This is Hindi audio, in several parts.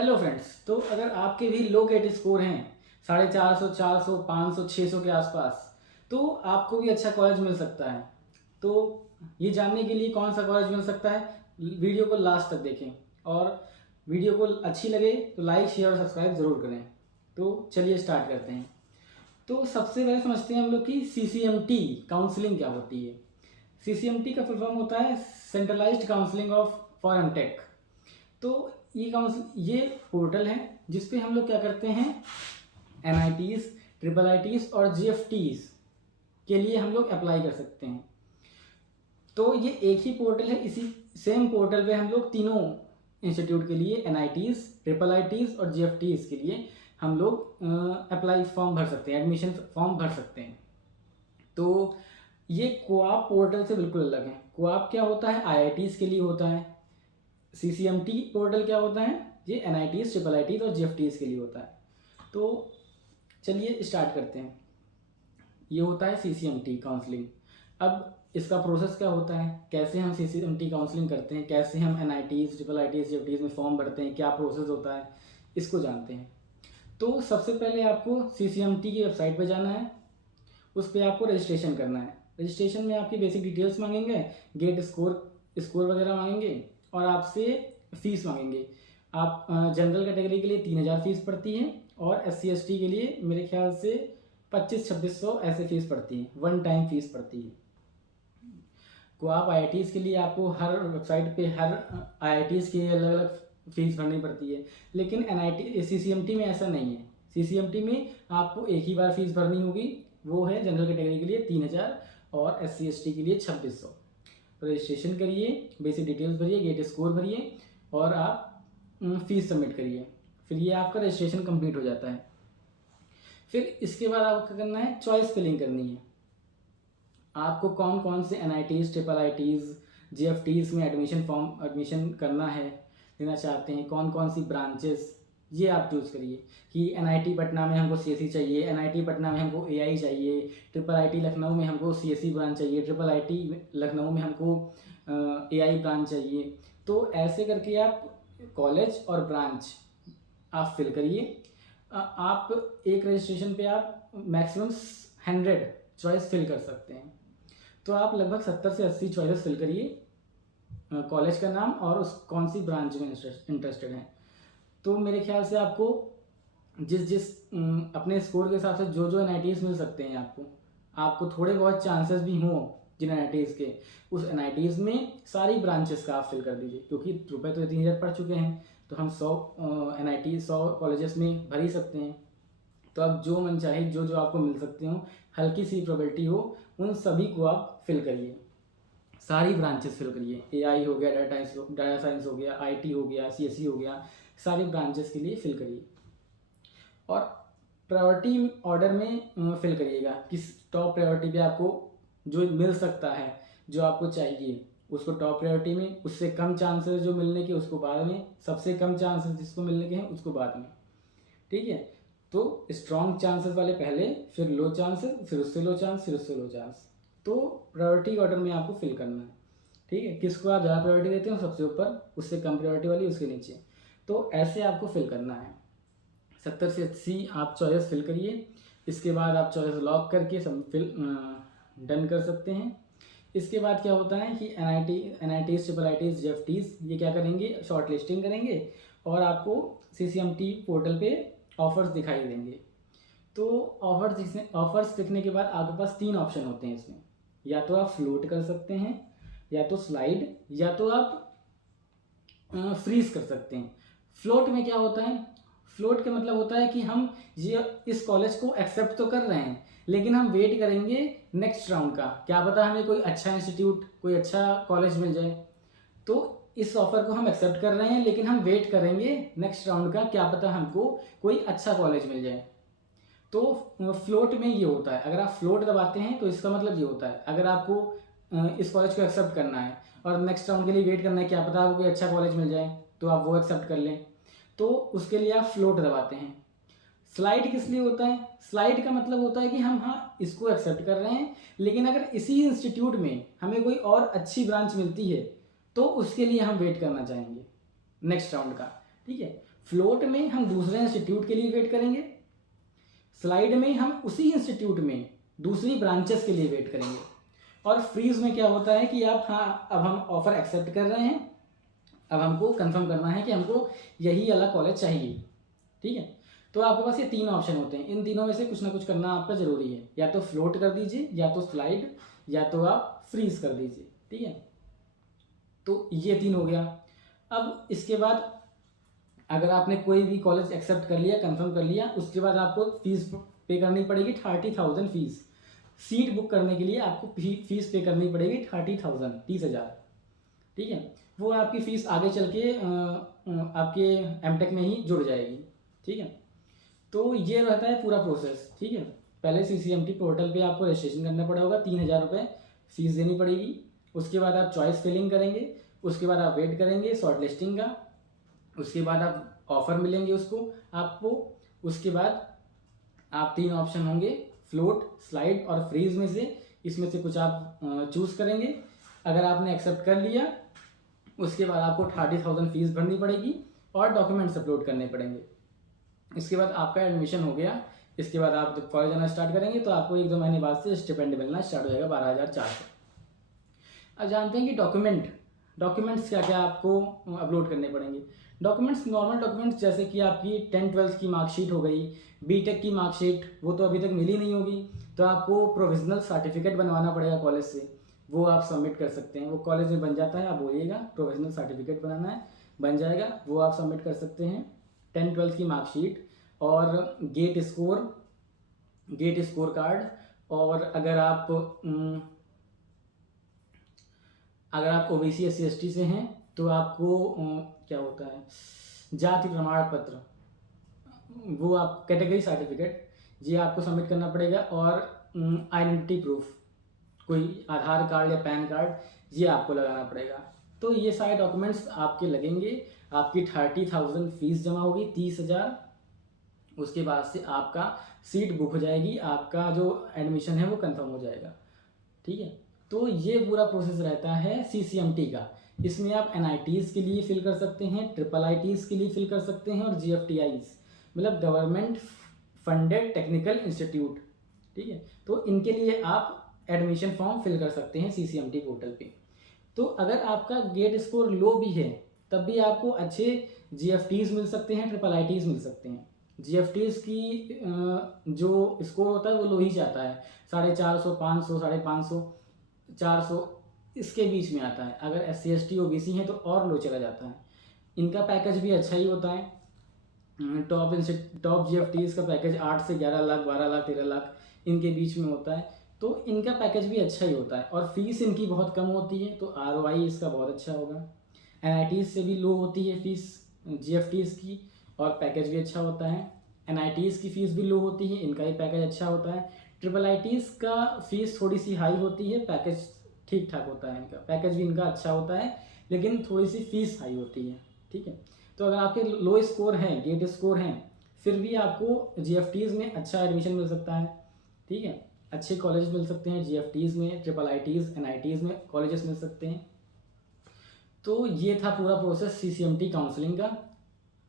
Hello friends. तो अगर आपके भी लो गेट स्कोर हैं 450, 400, 500, 600 के आसपास, तो आपको भी अच्छा कॉलेज मिल सकता है। तो ये जानने के लिए कौन सा कॉलेज मिल सकता है, वीडियो को लास्ट तक देखें और वीडियो को अच्छी लगे तो लाइक शेयर और सब्सक्राइब ज़रूर करें। तो चलिए स्टार्ट करते हैं। तो सबसे पहले समझते हैं हम लोग कि CCMT काउंसलिंग क्या होती है। CCMT का फुल फॉर्म होता है centralised counselling of for MTech. तो ये पोर्टल है जिसपे हम लोग क्या करते हैं, NITs, IIITs और GFTs के लिए हम लोग अप्लाई कर सकते हैं। तो ये एक ही पोर्टल है, इसी सेम पोर्टल पे हम लोग तीनों इंस्टीट्यूट के लिए NITs, IIITs और GFTs के लिए हम लोग अप्लाई फॉर्म भर सकते हैं, एडमिशन फॉर्म भर सकते हैं। तो ये क्वाप पोर्टल से बिल्कुल अलग है। क्वाप क्या होता है, IITs के लिए होता है। CCMT पोर्टल क्या होता है, ये NITs, IIITs और GFTs के लिए होता है। तो चलिए स्टार्ट करते हैं। ये होता है CCMT काउंसलिंग। अब इसका प्रोसेस क्या होता है, कैसे हम CCMT काउंसलिंग करते हैं, कैसे हम NITs, IIITs, GFTs में फॉर्म भरते हैं, क्या प्रोसेस होता है, इसको जानते हैं। तो सबसे पहले आपको CCMT की वेबसाइट पर जाना है, उस पर आपको रजिस्ट्रेशन करना है। रजिस्ट्रेशन में आपकी बेसिक डिटेल्स मांगेंगे, गेट स्कोर वगैरह मांगेंगे और आपसे फीस मांगेंगे। आप जनरल कैटेगरी के लिए 3000 फीस पड़ती है और SC ST के लिए मेरे ख्याल से 2500-2600 ऐसे फीस पड़ती है, वन टाइम फीस पड़ती है। को आप IITs के लिए आपको हर वेबसाइट पे हर IITs की अलग अलग फीस भरनी पड़ती है, लेकिन CCMT में ऐसा नहीं है। CCMT में आपको एक ही बार फीस भरनी होगी, वो है जनरल कैटेगरी के लिए 3000 और SC ST के लिए 2600। रजिस्ट्रेशन करिए, बेसिक डिटेल्स भरिए, गेट स्कोर भरिए और आप फीस सबमिट करिए। फिर ये आपका रजिस्ट्रेशन कंप्लीट हो जाता है। फिर इसके बाद आपको क्या करना है, चॉइस फिलिंग करनी है। आपको कौन कौन से NITs, IIITs, GFTs में एडमिशन करना है, लेना चाहते हैं, कौन कौन सी ब्रांचेस, ये आप चूज़ करिए कि NIT पटना में हमको CSE चाहिए, NIT पटना में हमको AI चाहिए, IIIT लखनऊ में हमको CSE ब्रांच चाहिए, IIIT लखनऊ में हमको AI ब्रांच चाहिए। तो ऐसे करके आप कॉलेज और ब्रांच आप फिल करिए। आप एक रजिस्ट्रेशन पे आप मैक्सिमम 100 चॉइस फिल कर सकते हैं। तो आप लगभग 70 से 80 चॉइसेस फिल करिए, कॉलेज का नाम और उस कौन सी ब्रांच में इंटरेस्टेड हैं। तो मेरे ख्याल से आपको जिस अपने स्कोर के हिसाब से जो NITs मिल सकते हैं, आपको थोड़े बहुत चांसेस भी हों जिन NITs के, उस NITs में सारी ब्रांचेस का आप फिल कर दीजिए, क्योंकि रुपए तो 3000 पड़ चुके हैं, तो हम 100 NIT 100 कॉलेजेस में भर ही सकते हैं। तो अब जो मन चाहे जो आपको मिल सकते हो, हल्की सी प्रोबेबिलिटी हो, उन सभी को आप फिल करिए, सारी ब्रांचेस फिल करिए। AI हो गया, डाटा साइंस हो गया, IT हो गया, CSE हो गया, सारी ब्रांचेस के लिए फिल करिए। और प्रायोरिटी ऑर्डर में फिल करिएगा, किस टॉप प्रायोरिटी पे आपको जो मिल सकता है, जो आपको चाहिए उसको टॉप प्रायोरिटी में, उससे कम चांसेस जो मिलने के उसको बाद में, सबसे कम चांसेस जिसको मिलने के हैं उसको बाद में। ठीक है, तो स्ट्रॉन्ग चांसेस वाले पहले, फिर लो चांसेस, फिर उससे लो चांस, फिर उससे लो चांस। तो प्रायोरिटी ऑर्डर में आपको फिल करना है। ठीक है, किसको आप ज़्यादा प्रायोरिटी देते हो सबसे ऊपर, उससे कम प्रायोरिटी वाली उसके नीचे। तो ऐसे आपको फिल करना है। 70 से 80 आप चॉइस फिल करिए। इसके बाद आप चॉइस लॉक करके सब फिल डन कर सकते हैं। इसके बाद क्या होता है कि NITs, IIITs, GFTs ये क्या करेंगे, शॉर्ट लिस्टिंग करेंगे और आपको CCMT पोर्टल पे ऑफर्स दिखाई देंगे। तो ऑफर्स दिखने के बाद आपके पास 3 ऑप्शन होते हैं इसमें, या तो आप फ्लोट कर सकते हैं, या तो स्लाइड, या तो आप फ्रीज कर सकते हैं। फ्लोट में क्या होता है, फ्लोट का मतलब होता है कि हम ये इस कॉलेज को एक्सेप्ट तो कर रहे हैं, लेकिन हम वेट करेंगे नेक्स्ट राउंड का, क्या पता हमें कोई अच्छा इंस्टीट्यूट, कोई अच्छा कॉलेज मिल जाए। तो इस ऑफर को हम एक्सेप्ट कर रहे हैं, लेकिन हम वेट करेंगे नेक्स्ट राउंड का, क्या पता हमको कोई अच्छा कॉलेज मिल जाए। तो फ्लोट में ये होता है, अगर आप फ्लोट दबाते हैं तो इसका मतलब ये होता है, अगर आपको इस कॉलेज को एक्सेप्ट करना है और नेक्स्ट राउंड के लिए वेट करना है, क्या पता आपको कोई अच्छा कॉलेज मिल जाए, तो आप वो एक्सेप्ट कर लें, तो उसके लिए आप फ्लोट दबाते हैं। स्लाइड किस लिए होता है, स्लाइड का मतलब होता है कि हम इसको एक्सेप्ट कर रहे हैं, लेकिन अगर इसी इंस्टीट्यूट में हमें कोई और अच्छी ब्रांच मिलती है तो उसके लिए हम वेट करना चाहेंगे नेक्स्ट राउंड का। ठीक है, फ्लोट में हम दूसरे इंस्टीट्यूट के लिए वेट करेंगे, स्लाइड में हम उसी इंस्टीट्यूट में दूसरी ब्रांचेस के लिए वेट करेंगे, और फ्रीज में क्या होता है कि आप हाँ अब हम ऑफर एक्सेप्ट कर रहे हैं, अब हमको कंफर्म करना है कि हमको यही अलग कॉलेज चाहिए। ठीक है, तो आपके पास ये तीन ऑप्शन होते हैं, इन तीनों में से कुछ ना कुछ करना आपका जरूरी है, या तो फ्लोट कर दीजिए, या तो स्लाइड, या तो आप फ्रीज कर दीजिए। ठीक है, तो ये तीन हो गया। अब इसके बाद अगर आपने कोई भी कॉलेज एक्सेप्ट कर लिया, कंफर्म कर लिया, उसके बाद आपको फीस पे करनी पड़ेगी 30,000 फीस। सीट बुक करने के लिए आपको फीस पे करनी पड़ेगी 30,000, 30,000। ठीक है, वो आपकी फ़ीस आगे चल के आपके एमटेक में ही जुड़ जाएगी। ठीक है, तो ये रहता है पूरा प्रोसेस। ठीक है, पहले CCMT पोर्टल पे आपको रजिस्ट्रेशन करना पड़ा होगा, 3,000 रुपये फीस देनी पड़ेगी। उसके बाद आप चॉइस फिलिंग करेंगे, उसके बाद आप वेट करेंगे शॉर्ट लिस्टिंग का, उसके बाद आप ऑफ़र मिलेंगे उसको आपको, उसके बाद आप तीन ऑप्शन होंगे, फ्लोट, स्लाइड और फ्रीज में से, इसमें से कुछ आप चूज़ करेंगे। अगर आपने एक्सेप्ट कर लिया, उसके बाद आपको 30,000 फीस भरनी पड़ेगी और डॉक्यूमेंट्स अपलोड करने पड़ेंगे। इसके बाद आपका एडमिशन हो गया। इसके बाद आप जब कॉलेज आना स्टार्ट करेंगे तो आपको 1-2 महीने बाद से स्टिपेंड मिलना स्टार्ट हो जाएगा 12,400। अब जानते हैं कि डॉक्यूमेंट्स क्या क्या आपको अपलोड करने पड़ेंगे। डॉक्यूमेंट्स, नॉर्मल डॉक्यूमेंट्स जैसे कि आपकी 10th-12th की मार्कशीट हो गई, बीटेक की मार्कशीट, वो तो अभी तक मिली नहीं होगी, तो आपको प्रोविजनल सर्टिफिकेट बनवाना पड़ेगा कॉलेज से, वो आप सबमिट कर सकते हैं। वो कॉलेज में बन जाता है, आप बोलिएगा प्रोविजनल सर्टिफिकेट बनाना है, बन जाएगा, वो आप सबमिट कर सकते हैं। 10th-12th की मार्कशीट और गेट स्कोर कार्ड। और अगर आप OBC SC/ST से हैं तो आपको क्या होता है, जाति प्रमाण पत्र, वो आप कैटेगरी सर्टिफिकेट, ये आपको सबमिट करना पड़ेगा। और आइडेंटिटी प्रूफ, कोई आधार कार्ड या पैन कार्ड, ये आपको लगाना पड़ेगा। तो ये सारे डॉक्यूमेंट्स आपके लगेंगे। आपकी 30,000 फीस जमा होगी, 30,000। उसके बाद से आपका सीट बुक हो जाएगी, आपका जो एडमिशन है वो कंफर्म हो जाएगा। ठीक है, तो ये पूरा प्रोसेस रहता है CCMT का। इसमें आप NITs के लिए फिल कर सकते हैं, IIITs के लिए फिल कर सकते हैं, और GFTIs मतलब गवर्नमेंट फंडेड टेक्निकल इंस्टीट्यूट। ठीक है, तो इनके लिए आप एडमिशन फॉर्म फिल कर सकते हैं CCMT पोर्टल पे। तो अगर आपका गेट स्कोर लो भी है तब भी आपको अच्छे GFTs मिल सकते हैं, IIITs मिल सकते हैं। GFTs की जो स्कोर होता है वो लो ही जाता है, 450, 500, 550, 400 इसके बीच में आता है। अगर SC/ST OBC हैं तो और लो चला जाता है। इनका पैकेज भी अच्छा ही होता है। टॉप GFTs का पैकेज 8 से 11 लाख, 12 लाख, 13 लाख इनके बीच में होता है, तो इनका पैकेज भी अच्छा ही होता है। और फीस इनकी बहुत कम होती है, तो ROI इसका बहुत अच्छा होगा। NITs से भी लो होती है फीस GFTs की, और पैकेज भी अच्छा होता है। NITs की फ़ीस भी लो होती है, इनका भी पैकेज अच्छा होता है। IIITs का फ़ीस थोड़ी सी हाई होती है, पैकेज ठीक ठाक होता है, इनका पैकेज भी इनका अच्छा होता है, लेकिन थोड़ी सी फीस हाई होती है। ठीक है, तो अगर आपके लो स्कोर हैं, गेट स्कोर हैं, फिर भी आपको GFTs में अच्छा एडमिशन मिल सकता है। ठीक है, अच्छे कॉलेज मिल सकते हैं GFTs में, IIITs NITs में कॉलेजेस मिल सकते हैं। तो ये था पूरा प्रोसेस CCMT काउंसलिंग का।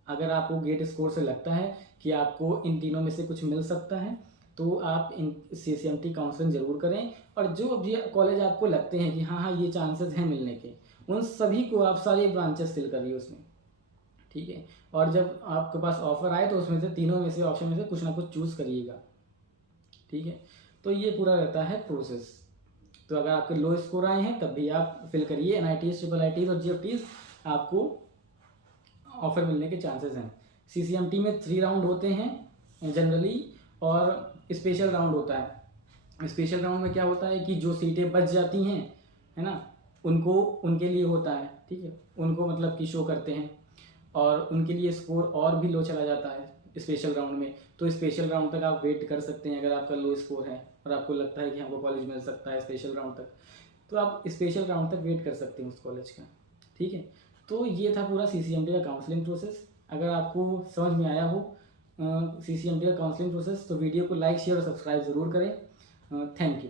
अगर आपको गेट स्कोर से लगता है कि आपको इन तीनों में से कुछ मिल सकता है तो आप इन CCMT काउंसलिंग ज़रूर करें। और जो भी कॉलेज आपको लगते हैं कि हाँ ये चांसेस हैं मिलने के, उन सभी को आप सारी ब्रांचेस फिल करिए उसमें। ठीक है, और जब आपके पास ऑफर आए तो उसमें से तीनों में से ऑप्शन में से कुछ ना कुछ चूज़ करिएगा। ठीक है, तो ये पूरा रहता है प्रोसेस। तो अगर आपके लो स्कोर आए हैं तब भी आप फिल करिए NITs, IIITs और GFTs, आपको ऑफर मिलने के चांसेस हैं। CCMT में 3 राउंड होते हैं जनरली, और स्पेशल राउंड होता है। स्पेशल राउंड में क्या होता है कि जो सीटें बच जाती हैं, है ना, उनके लिए होता है। ठीक है, उनको मतलब कि शो करते हैं, और उनके लिए स्कोर और भी लो चला जाता है स्पेशल राउंड में। तो स्पेशल राउंड तक आप वेट कर सकते हैं। अगर आपका लो स्कोर है और आपको लगता है कि हमको कॉलेज मिल सकता है स्पेशल राउंड तक, तो आप स्पेशल राउंड तक वेट कर सकते हैं उस कॉलेज का। ठीक है, तो ये था पूरा CCMT का काउंसलिंग प्रोसेस। अगर आपको समझ में आया हो CCMT का काउंसलिंग प्रोसेस तो वीडियो को लाइक, शेयर और सब्सक्राइब ज़रूर करें। Thank you.